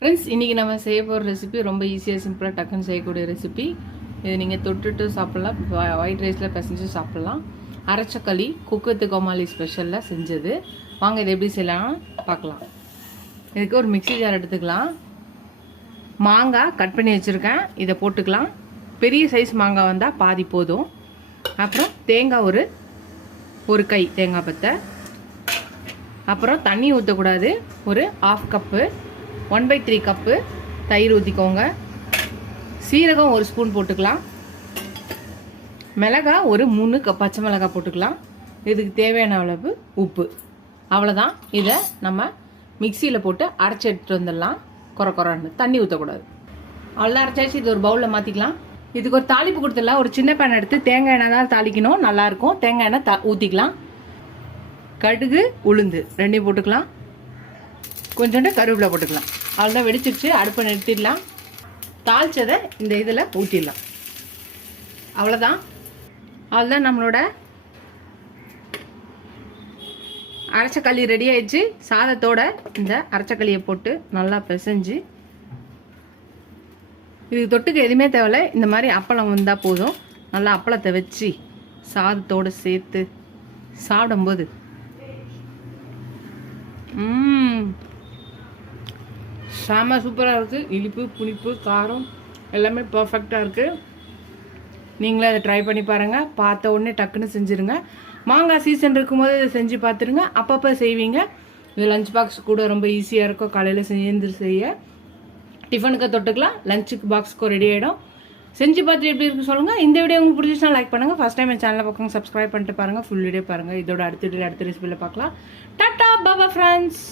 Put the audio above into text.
Friends, இன்றைக்கி நம்ம செய்ய போகிற ரெசிபி ரொம்ப ஈஸியாக சிம்பிளாக டக்குன்னு செய்யக்கூடிய ரெசிபி. இது நீங்கள் தொட்டுட்டு சாப்பிட்லாம், ஒயிட் ரைஸில் பிசைஞ்சு சாப்பிட்லாம். அரைச்சக்களி குக் வித் கோமாளி ஸ்பெஷலில் செஞ்சது. வாங்க இதை எப்படி செய்யலாம் பார்க்கலாம். இதுக்கு ஒரு மிக்ஸி ஜார் எடுத்துக்கலாம். மாங்காய் கட் பண்ணி வச்சுருக்கேன், இதை போட்டுக்கலாம். பெரிய சைஸ் மாங்காய் வந்தால் பாதி போதும். அப்புறம் தேங்காய் ஒரு கை தேங்காய் பத்தை. அப்புறம் தண்ணி ஊற்றக்கூடாது. ஒரு 1/2 கப்பு 1/3 கப்பு தயிர் ஊற்றிக்கோங்க. சீரகம் 1 ஸ்பூன் போட்டுக்கலாம். மிளகாய் ஒரு 3 பச்சை மிளகாய் போட்டுக்கலாம். இதுக்கு தேவையான அளவு உப்பு. அவ்வளோதான். இதை நம்ம மிக்சியில் போட்டு அரைச்சி எடுத்துகிட்டு வந்துடலாம். குறைன்னு தண்ணி ஊற்றக்கூடாது. அவ்வளோ அரைச்சாச்சு. இது ஒரு பவுலில் மாற்றிக்கலாம். இதுக்கு ஒரு தாளிப்பு கொடுத்துடலாம். ஒரு சின்ன பேன் எடுத்து தேங்காய் எண்ணெய் தான் தாளிக்கணும், நல்லாயிருக்கும். தேங்காய் எண்ணெய் ஊற்றிக்கலாம். கடுகு உளுந்து ரெண்டையும் போட்டுக்கலாம். கொஞ்சோண்டு கருவேப்பிலை போட்டுக்கலாம். அவ்வளோதான், வெடிச்சிடுச்சு. அடுப்பை நிறுத்திடலாம். தாளிச்சதை இந்த இதில் ஊற்றிடலாம். அவ்வளோதான். நம்மளோட அரைச்சக்களி ரெடி ஆயிடுச்சு. சாதத்தோட இந்த அரைச்சக்களியை போட்டு நல்லா பிசைஞ்சு, இதுக்கு தொட்டுக்கு எதுவுமே தேவையில்லை. இந்த மாதிரி அப்பளம் வந்தால் போதும். நல்லா அப்பளத்தை வச்சு சாதத்தோடு சேர்த்து சாப்பிடும்போது செம சூப்பராக இருக்குது. இனிப்பு, புளிப்பு, காரம் எல்லாமே பர்ஃபெக்டாக இருக்குது. நீங்களே அதை ட்ரை பண்ணி பாருங்கள். பார்த்த உடனே டக்குன்னு செஞ்சுருங்க. மாங்காய் சீசன் இருக்கும்போது இதை செஞ்சு பார்த்துருங்க. அப்பப்போ செய்வீங்க. இது லஞ்ச் பாக்ஸ் கூட ரொம்ப ஈஸியாக இருக்கும். காலையில் சேர்ந்து செய்ய டிஃபனுக்கு தொட்டுக்கலாம். லஞ்சுக்கு பாக்ஸுக்கும் ரெடி ஆகிடும். செஞ்சு பார்த்துட்டு எப்படி இருக்குன்னு சொல்லுங்கள். இந்த வீடியோ உங்களுக்கு பிடிச்சிச்சுன்னா லைக் பண்ணுங்கள். ஃபஸ்ட் டைம் என் சேனலில் பார்க்குங்க, சப்ஸ்கிரைப் பண்ணிட்டு பாருங்கள். ஃபுல் வீடியோ பாருங்கள். இதோட அடுத்த ரெசிபியில் பார்க்கலாம். Tata Baba friends.